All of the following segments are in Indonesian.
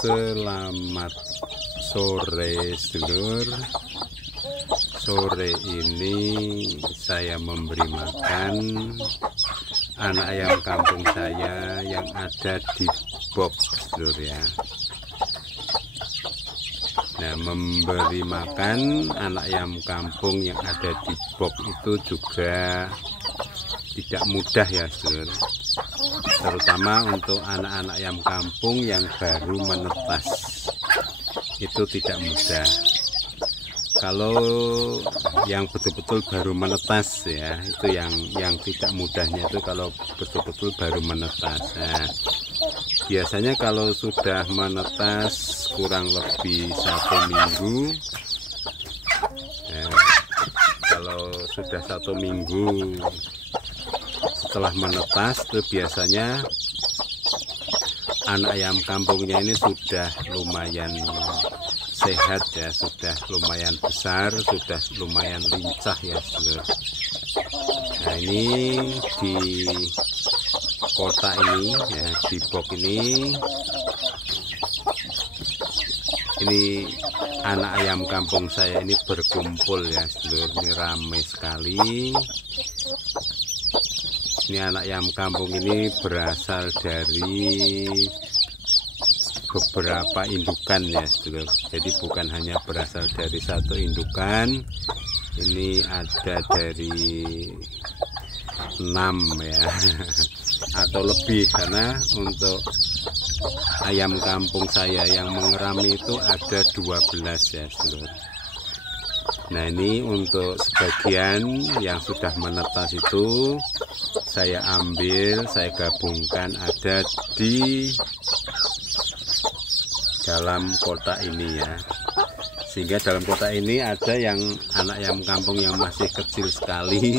Selamat sore sedulur. Sore ini saya memberi makan anak ayam kampung saya yang ada di box sedulur ya. Nah, memberi makan anak ayam kampung yang ada di box itu juga tidak mudah ya sedulur, terutama untuk anak-anak ayam kampung yang baru menetas. Itu tidak mudah. Kalau yang betul-betul baru menetas ya, itu yang tidak mudahnya itu kalau betul-betul baru menetas. Nah, biasanya kalau sudah menetas kurang lebih 1 minggu, kalau sudah 1 minggu setelah menetas itu biasanya anak ayam kampungnya ini sudah lumayan sehat ya, sudah lumayan besar, sudah lumayan lincah ya sedulur. Nah, ini di kota ini ya, di box ini anak ayam kampung saya ini berkumpul ya sedulur, ini ramai sekali. Ini anak ayam kampung ini berasal dari beberapa indukan ya sedulur. Jadi bukan hanya berasal dari satu indukan, ini ada dari 6 ya atau lebih, karena untuk ayam kampung saya yang mengerami itu ada 12 ya sedulur. Nah, ini untuk sebagian yang sudah menetas itu saya ambil, saya gabungkan ada di dalam kotak ini ya. Sehingga dalam kotak ini ada yang anak ayam kampung yang masih kecil sekali,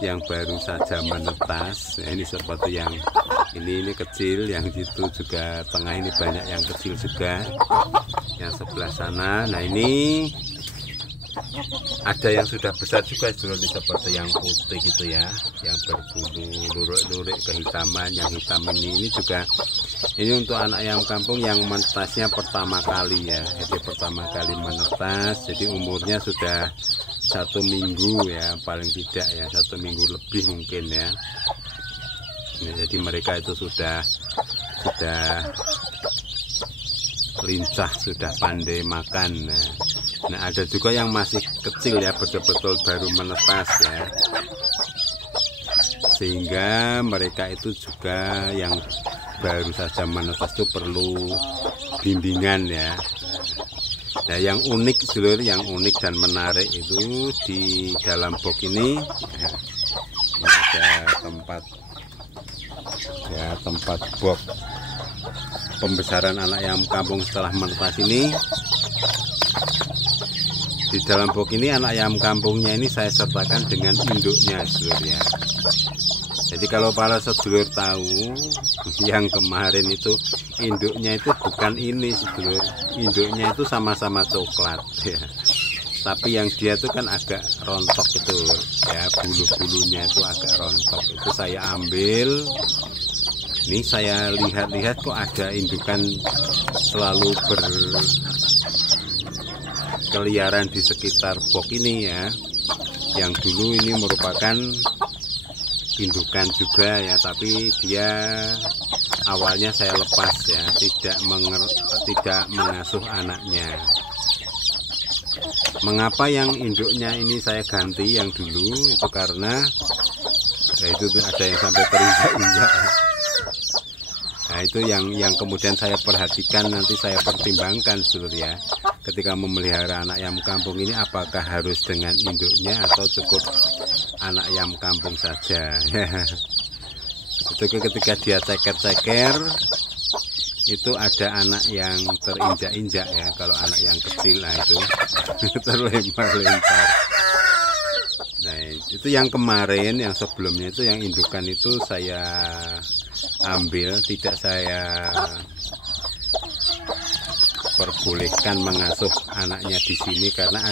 yang baru saja menetas. Nah, ini seperti yang ini kecil, yang itu juga tengah ini banyak yang kecil juga, yang sebelah sana. Nah, ini ada yang sudah besar juga seperti yang putih gitu ya, yang berbulu lurik-lurik kehitaman. Yang hitam ini juga ini untuk anak ayam kampung yang menetasnya pertama kali ya. Jadi pertama kali menetas, jadi umurnya sudah 1 minggu ya, paling tidak ya 1 minggu lebih mungkin ya. Nah, jadi mereka itu sudah lincah, sudah pandai makan. Nah, ada juga yang masih kecil ya, betul-betul baru menetas ya, sehingga mereka itu juga yang baru saja menetas itu perlu bimbingan ya. Nah, yang unik sedulur, yang unik dan menarik itu di dalam box ini ya, ada tempat box pembesaran anak ayam kampung setelah menetas ini. Di dalam box ini anak ayam kampungnya ini saya sertakan dengan induknya sedulur ya. Jadi kalau para sedulur tahu yang kemarin itu induknya itu bukan ini sedulur, induknya itu sama-sama coklat ya. Tapi yang dia itu kan agak rontok itu ya, bulu-bulunya itu agak rontok. Itu saya ambil. Ini saya lihat-lihat kok ada indukan selalu berkeliaran di sekitar box ini ya. Yang dulu ini merupakan indukan juga ya, tapi dia awalnya saya lepas ya, tidak mengasuh anaknya. Mengapa yang induknya ini saya ganti yang dulu? Itu karena itu ada yang sampai terinjak-injak. Nah, itu yang kemudian saya perhatikan, nanti saya pertimbangkan sedulur ya. Ketika memelihara anak ayam kampung ini, apakah harus dengan induknya atau cukup anak ayam kampung saja. Itu ketika dia ceker-ceker, itu ada anak yang terinjak-injak ya. Kalau anak yang kecil, nah itu terlempar-lempar. Nah, itu yang kemarin, yang sebelumnya itu yang indukan itu saya ambil, tidak saya diperbolehkan mengasuh anaknya di sini karena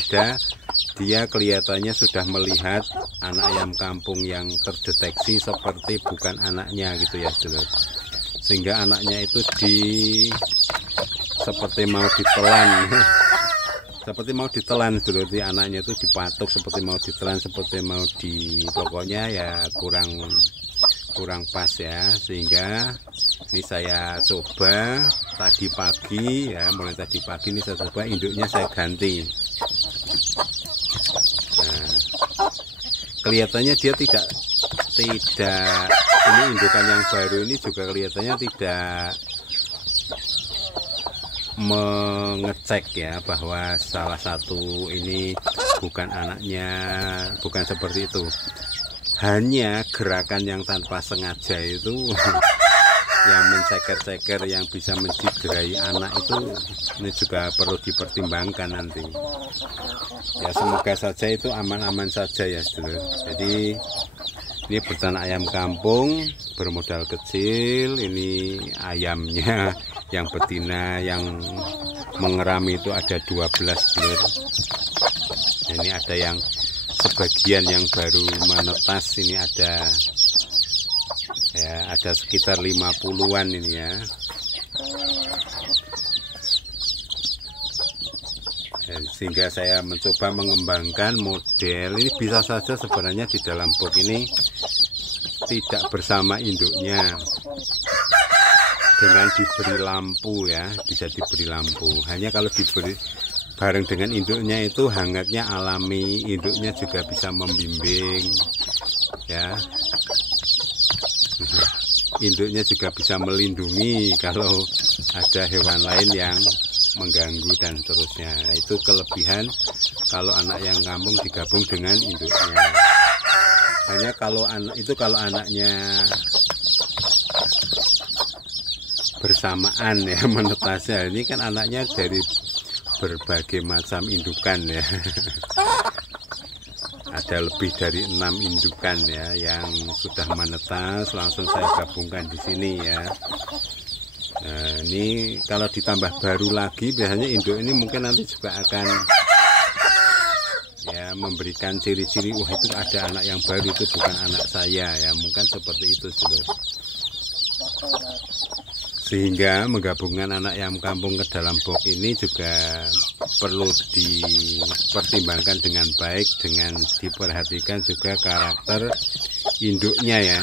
dia kelihatannya sudah melihat anak ayam kampung yang terdeteksi seperti bukan anaknya gitu ya sedulur. Sehingga anaknya itu seperti mau ditelan. Seperti mau ditelan dulu, anaknya itu dipatuk seperti mau ditelan, seperti mau pokoknya ya kurang pas ya. Sehingga ini saya coba tadi pagi ya, mulai tadi pagi ini saya coba induknya saya ganti. Nah, kelihatannya dia tidak ini indukan yang baru ini juga kelihatannya tidak mengecek ya bahwa salah satu ini bukan anaknya, bukan seperti itu. Hanya gerakan yang tanpa sengaja itu yang menceker-ceker, yang bisa menciderai anak itu, ini juga perlu dipertimbangkan nanti. Ya semoga saja itu aman-aman saja ya sedulur. Jadi ini bertanak ayam kampung bermodal kecil. Ini ayamnya yang betina yang mengerami itu ada 12 sedulur. Ini ada yang sebagian yang baru menetas, ini ada sekitar 50-an ini ya. Sehingga saya mencoba mengembangkan model ini, bisa saja sebenarnya di dalam box ini tidak bersama induknya, dengan diberi lampu ya, bisa diberi lampu. Hanya kalau diberi bareng dengan induknya itu hangatnya alami, induknya juga bisa membimbing ya. Induknya juga bisa melindungi kalau ada hewan lain yang mengganggu dan seterusnya. Nah, itu kelebihan kalau anak yang kampung digabung dengan induknya. Hanya kalau anaknya bersamaan ya menetasnya, ini kan anaknya dari berbagai macam indukan ya. Ada lebih dari 6 indukan ya yang sudah menetas, langsung saya gabungkan di sini ya. Nah, ini kalau ditambah baru lagi, biasanya induk ini mungkin nanti juga akan ya memberikan ciri-ciri, wah itu ada anak yang baru, itu bukan anak saya ya, mungkin seperti itu sedulur. Sehingga menggabungkan anak ayam kampung ke dalam box ini juga perlu dipertimbangkan dengan baik, dengan diperhatikan juga karakter induknya ya.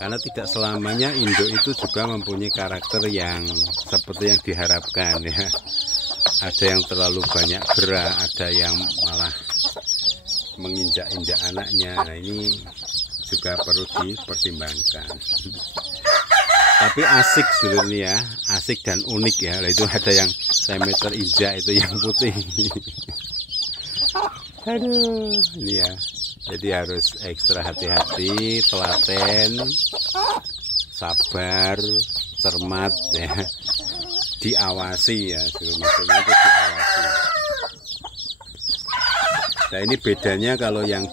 Karena tidak selamanya induk itu juga mempunyai karakter yang seperti yang diharapkan ya. Ada yang terlalu banyak gerak, ada yang malah menginjak-injak anaknya. Nah, ini juga perlu dipertimbangkan. Tapi asik dulu nih ya, asik dan unik ya. Nah, itu ada yang saya meter injak, itu yang putih. Aduh, ini ya. Jadi harus ekstra hati-hati, telaten, sabar, cermat ya. Diawasi ya, maksudnya itu diawasi. Nah, ini bedanya kalau yang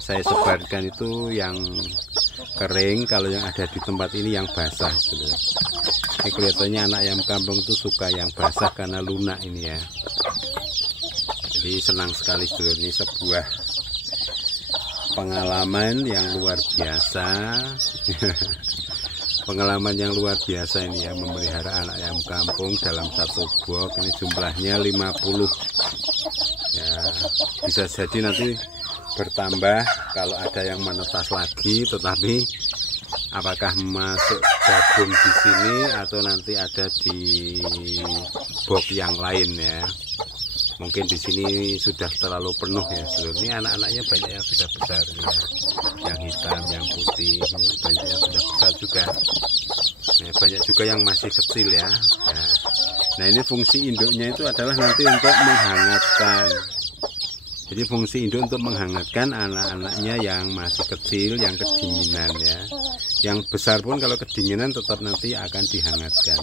saya sebarkan itu yang kering, kalau yang ada di tempat ini yang basah gitu. Ini kelihatannya anak ayam kampung itu suka yang basah karena lunak ini ya. Jadi senang sekali sedulur, ini sebuah pengalaman yang luar biasa. Pengalaman yang luar biasa ini ya, memelihara anak ayam kampung dalam satu box. Ini jumlahnya 50 ya, bisa jadi nanti bertambah kalau ada yang menetas lagi, tetapi apakah masuk gabung di sini atau nanti ada di box yang lain ya. Mungkin di sini sudah terlalu penuh ya seluruh. Ini anak-anaknya banyak yang sudah besar ya, yang hitam, yang putih, ini banyak yang sudah besar juga. Nah, banyak juga yang masih kecil ya. Nah, ini fungsi induknya itu adalah nanti untuk menghangatkan. Jadi fungsi induk untuk menghangatkan anak-anaknya yang masih kecil, yang kedinginan ya. Yang besar pun kalau kedinginan tetap nanti akan dihangatkan.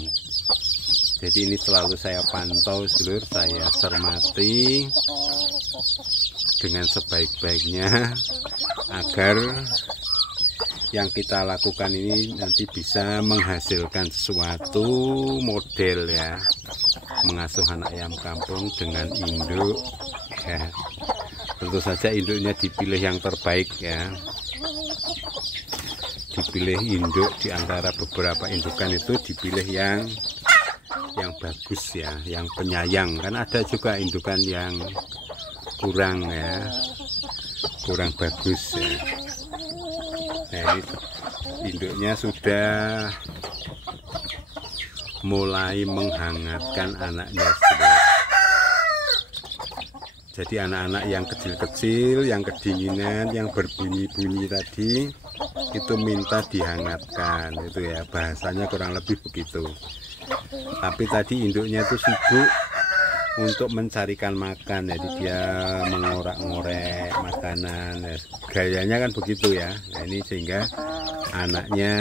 Jadi ini selalu saya pantau sedulur, saya cermati dengan sebaik-baiknya agar yang kita lakukan ini nanti bisa menghasilkan sesuatu model ya, mengasuh anak ayam kampung dengan induk ya. Tentu saja induknya dipilih yang terbaik ya, dipilih induk di antara beberapa indukan itu, dipilih yang bagus ya, yang penyayang. Kan ada juga indukan yang kurang ya, kurang bagus ya. Nah, ini induknya sudah mulai menghangatkan anaknya sudah. Jadi anak-anak yang kecil-kecil, yang kedinginan, yang berbunyi-bunyi tadi itu minta dihangatkan, itu ya, bahasanya kurang lebih begitu. Tapi tadi induknya itu sibuk untuk mencarikan makan, jadi dia mengorak-ngorek makanan ya. Gayanya kan begitu ya. Nah, ini sehingga anaknya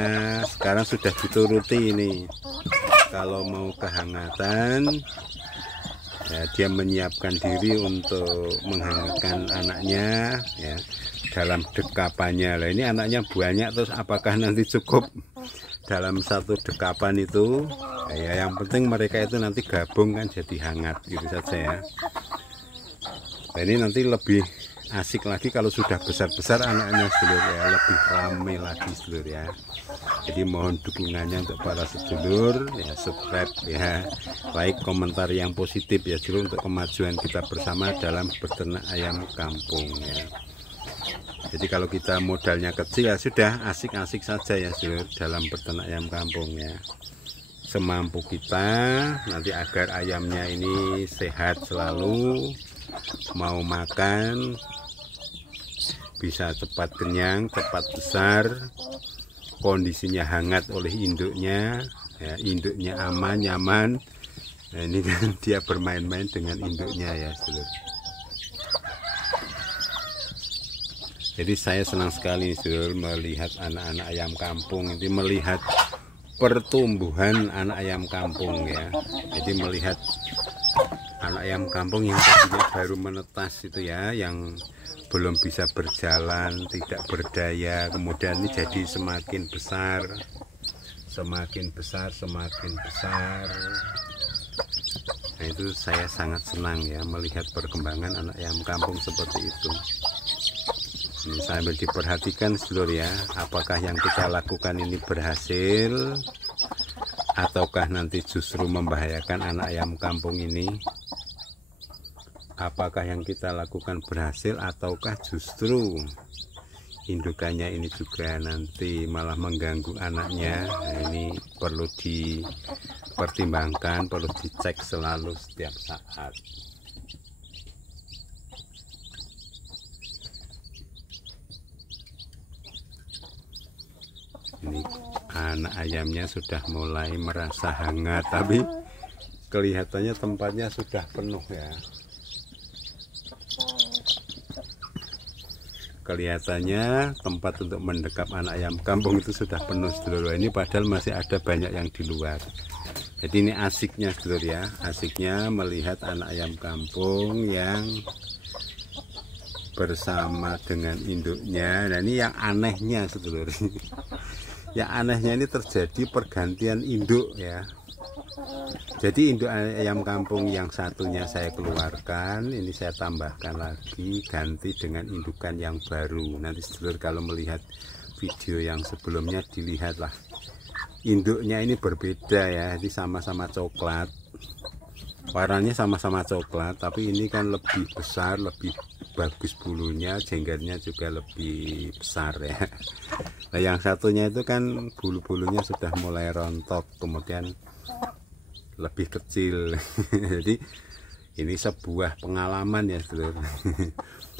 sekarang sudah dituruti ini, kalau mau kehangatan ya, dia menyiapkan diri untuk menghangatkan anaknya ya, dalam dekapannya. Lah ini anaknya banyak, terus apakah nanti cukup dalam satu dekapan itu ya? Yang penting mereka itu nanti gabung kan jadi hangat gitu saja ya. Nah, ini nanti lebih asik lagi kalau sudah besar-besar anaknya sedulur ya, lebih ramai lagi sedulur ya. Jadi mohon dukungannya untuk para sedulur ya, subscribe ya, like, komentar yang positif ya sedulur, untuk kemajuan kita bersama dalam beternak ayam kampung ya. Jadi kalau kita modalnya kecil ya sudah asik-asik saja ya sedulur dalam beternak ayam kampung ya. Semampu kita nanti agar ayamnya ini sehat selalu, mau makan bisa cepat kenyang, cepat besar, kondisinya hangat oleh induknya ya, induknya aman, nyaman. Nah, ini kan dia bermain-main dengan induknya ya sedulur. Jadi saya senang sekali sedulur melihat anak-anak ayam kampung ini, melihat pertumbuhan anak ayam kampung ya. Jadi melihat anak ayam kampung yang tadinya baru menetas itu ya, yang belum bisa berjalan, tidak berdaya, kemudian ini jadi semakin besar, semakin besar, semakin besar. Nah, itu saya sangat senang ya melihat perkembangan anak ayam kampung seperti itu. Ini sambil diperhatikan sedulur ya, apakah yang kita lakukan ini berhasil ataukah nanti justru membahayakan anak ayam kampung ini. Apakah yang kita lakukan berhasil ataukah justru indukannya ini juga nanti malah mengganggu anaknya. Nah, ini perlu dipertimbangkan, perlu dicek selalu setiap saat. Ini anak ayamnya sudah mulai merasa hangat, tapi kelihatannya tempatnya sudah penuh ya. Kelihatannya tempat untuk mendekap anak ayam kampung itu sudah penuh sedulur. Ini padahal masih ada banyak yang di luar. Jadi ini asiknya sedulur ya, asiknya melihat anak ayam kampung yang bersama dengan induknya. Nah, ini yang anehnya sedulur. Yang anehnya ini terjadi pergantian induk ya. Jadi induk ayam kampung yang satunya saya keluarkan, ini saya tambahkan lagi, ganti dengan indukan yang baru. Nanti sedulur kalau melihat video yang sebelumnya dilihatlah, induknya ini berbeda ya. Ini sama-sama coklat, warnanya sama-sama coklat, tapi ini kan lebih besar, lebih bagus bulunya, jenggernya juga lebih besar ya. Nah, yang satunya itu kan bulu-bulunya sudah mulai rontok, kemudian lebih kecil. Jadi ini sebuah pengalaman ya sedulur.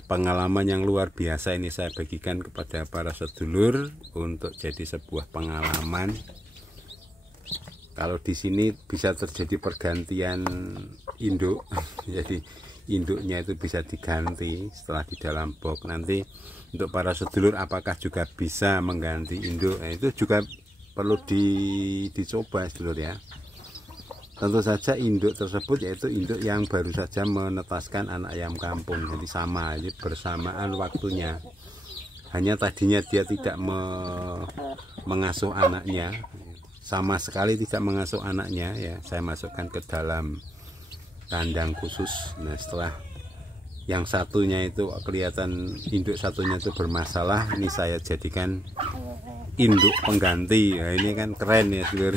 Pengalaman yang luar biasa ini saya bagikan kepada para sedulur untuk jadi sebuah pengalaman. Kalau di sini bisa terjadi pergantian induk, jadi induknya itu bisa diganti setelah di dalam box. Nanti untuk para sedulur apakah juga bisa mengganti induk, nah, itu juga perlu dicoba sedulur ya. Tentu saja induk tersebut yaitu induk yang baru saja menetaskan anak ayam kampung, jadi sama, jadi bersamaan waktunya. Hanya tadinya dia tidak mengasuh anaknya, sama sekali tidak mengasuh anaknya ya. Saya masukkan ke dalam kandang khusus. Nah, setelah yang satunya itu kelihatan induk satunya itu bermasalah, ini saya jadikan induk pengganti. Nah, ini kan keren ya, Dulur.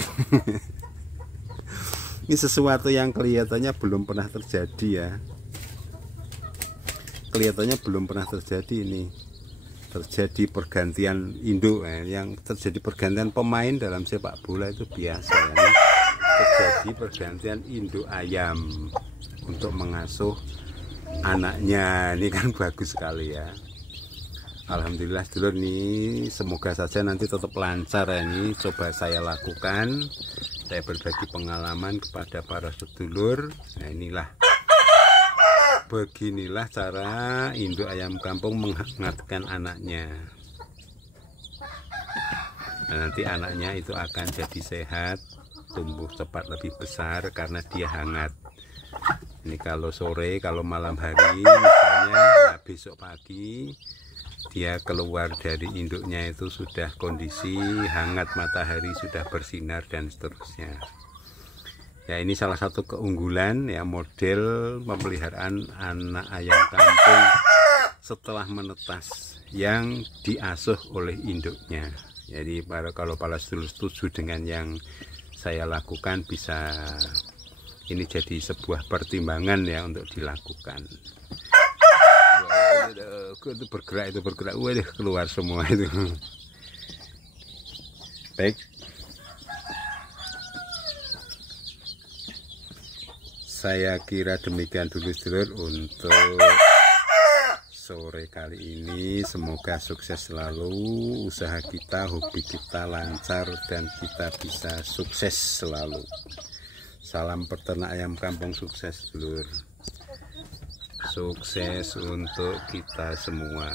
Ini sesuatu yang kelihatannya belum pernah terjadi ya. Kelihatannya belum pernah terjadi ini. Terjadi pergantian induk. Yang terjadi pergantian pemain dalam sepak bola itu biasa ya. Ini terjadi pergantian induk ayam untuk mengasuh anaknya. Ini kan bagus sekali ya. Alhamdulillah Dulur, nih semoga saja nanti tetap lancar ya. Ini coba saya lakukan, saya berbagi pengalaman kepada para sedulur. Nah, beginilah cara induk ayam kampung menghangatkan anaknya. Nah, nanti anaknya itu akan jadi sehat, tumbuh cepat, lebih besar karena dia hangat. Ini kalau sore, kalau malam hari misalnya, besok pagi dia keluar dari induknya itu sudah kondisi hangat, matahari sudah bersinar dan seterusnya. Ya, ini salah satu keunggulan ya, model pemeliharaan anak ayam kampung setelah menetas yang diasuh oleh induknya. Jadi kalau para sedulur setuju dengan yang saya lakukan, bisa ini jadi sebuah pertimbangan ya untuk dilakukan. Itu bergerak, waduh, keluar semua itu. Baik, saya kira demikian dulu sedulur untuk sore kali ini. Semoga sukses selalu usaha kita, hobi kita lancar, dan kita bisa sukses selalu. Salam peternak ayam kampung sukses sedulur. Sukses untuk kita semua.